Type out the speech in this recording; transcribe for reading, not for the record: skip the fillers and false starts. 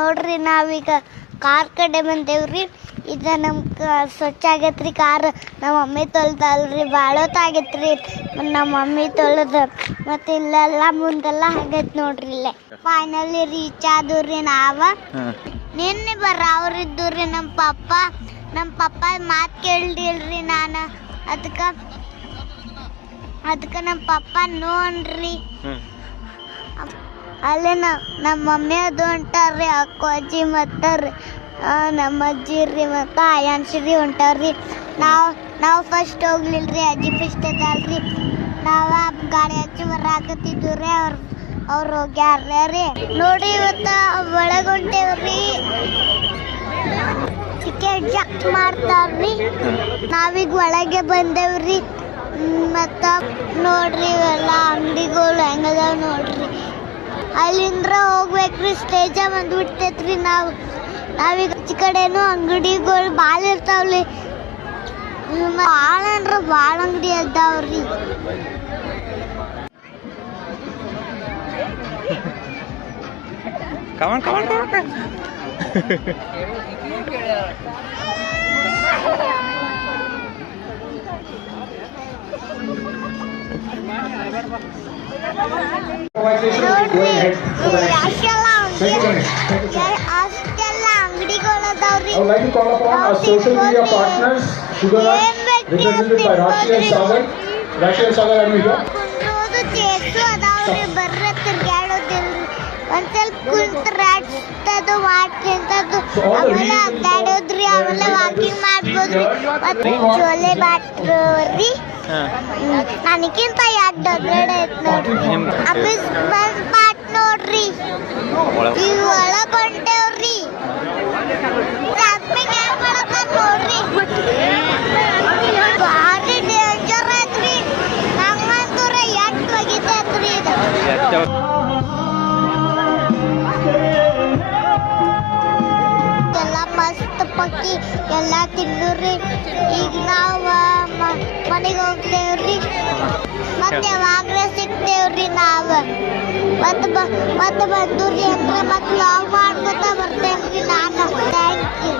ನೋಡ್ರಿ ನಾವೀಗ ಕಾರ್ ಕಡೆ ಬಂದೇವ್ರಿ. ಇದು ನಮ್ಮ ಸ್ವಚ್ಛ ಆಗೈತ್ರಿ ಕಾರ್. ನಮ್ಮ ಮಮ್ಮಿ ತೊಳ್ದಲ್ರಿ, ಭಾಳ ಹೊತ್ತಾಗೈತ್ರಿ ನಮ್ಮ ಮಮ್ಮಿ ತೊಳೆದು. ಮತ್ತು ಇಲ್ಲೆಲ್ಲ ಮುಂದೆಲ್ಲ ಆಗೈತೆ ನೋಡ್ರಿ. ಇಲ್ಲೇ ಫೈನಲಿ ರೀಚ್ ಆದವ್ರಿ ನಾವು. ನಿನ್ನೆ ಅವ್ರಿದ್ದು ರೀ ನಮ್ಮ ಪಪ್ಪ ಮಾತು ಕೇಳಿಲ್ರಿ ನಾನು. ಅದಕ್ಕೆ ನಮ್ಮ ಪಪ್ಪ ನೋಡ್ರಿ. ಅಲ್ಲೇ ನಮ್ಮ ಮಮ್ಮಿ ಅದು ಹೊಂಟಾರ್ರಿ, ಅಕ್ಕ ಅಜ್ಜಿ ಮತ್ತಾರ್ರಿ ನಮ್ಮ ಅಜ್ಜಿ ರೀ ಮತ್ತು ಆಯಾನ್ಶ್ರೀ ಹೊಂಟಾರ್ರಿ. ನಾವು ಫಸ್ಟ್ ಹೋಗ್ಲಿಲ್ರಿ, ಅಜ್ಜಿ ಫಸ್ಟ್ ಅದಲ್ರಿ. ನಾವು ಗಾಡಿ ಹಚ್ಚಿ ಬರಾಕತ್ತಿದ್ವಿ ರೀ. ಅವ್ರು ಹೋಗ್ಯಾರ್ರಿ. ನೋಡಿ ಇವತ್ತು ಒಳಗೆ ಹೊಂಟೇವ್ರಿ. ಟಿಕೆಟ್ ಚೆಕ್ ಮಾಡ್ತಾರ್ರಿ. ನಾವೀಗ ಒಳಗೆ ಬಂದೇವ್ರಿ. ಮತ್ತು ನೋಡ್ರಿ ಇವೆಲ್ಲ ಅಂಗಡಿಗಳು ಹೆಂಗದಾವ ನೋಡ್ರಿ. ಅಲ್ಲಿಂದ್ರ ಹೋಗ್ಬೇಕ್ರಿ, ಸ್ಟೇಜ ಬಂದ್ಬಿಡ್ತೈತ್ರಿ. ನಾವೀಗ ಆಚೆ ಕಡೆನೂ ಅಂಗಡಿಗಳು ಭಾಳ ಇರ್ತಾವ್ರಿ. ಭಾಳ ಅಂದ್ರೆ ಭಾಳ ಅಂಗಡಿ ಅದಾವ್ರಿ. ಅಷ್ಟೆಲ್ಲ ಅಂಗಡಿಗಳು ಅದಾವ್ರಿ. I would like to call upon our social media partners, Sugarnut, represented by Rashi and Sagar. Rashi and Sagar, are you here? ಕುಂದ್ರೋದು ಚೇಸು ಅದಾವ್ರಿ. ಬರ್ರ ತಿರ್ಗಾಡೋದಿಲ್ರಿ. ಒಂದ್ ಸ್ವಲ್ಪ ಕುಂತ್ರೆ ಅಡ್ಸೋದು ಮಾಡ್ಕೊಂತದ್ದು, ಆಮೇಲೆ ಅಡ್ಡಾಡೋದ್ರಿ, ಆಮೇಲೆ ವಾಕಿಂಗ್ ಮಾಡ್ಬೋದ್ರಿ. ಮತ್ತು ಚೋಲೆ ಬಾಟ್ರಿ ನನಗಿಂತ ಎರಡು ದೊಡ್ಡ ಐತ್ ನೋಡ್ರಿ. ಅಬಿಸ್ ಬಾಟ್ ನೋಡ್ರಿ. ಈಗ ಒಳಗ್ ಹೊಂಟೇವ್ರಿ. ಜಾಸ್ಮಿನ್ ಏನ್ ಮಾಡತ್ತ ನೋಡ್ರಿ. ಭಾರಿ ಡೇಂಜರ್ ಐತ್ರಿ. ನಮ್ಮಂತೂರ ಎಟ್ ಒಗಿತೈತ್ರಿ ಇದು. ಎಲ್ಲ ಮಸ್ತ್ ಪಕ್ಕಿ ಎಲ್ಲ ತಿನ್ನೂರಿ. ಈಗ ನಾವು ಮನೆಗೆ ಹೋಗ್ತೇವ್ರಿ. ಮತ್ತೆ ಯಾವಾಗ್ಲೇ ಸಿಗ್ತೇವ್ರಿ ನಾವು. ಮತ್ತೆ ಬಂದೂರಿ ಅಂದ್ರೆ ಮತ್ತೆ ಲಾಗ್ ಮಾಡ್ಕೊತ ಬರ್ತೇವ್ರಿ ನಾನು. Thank you.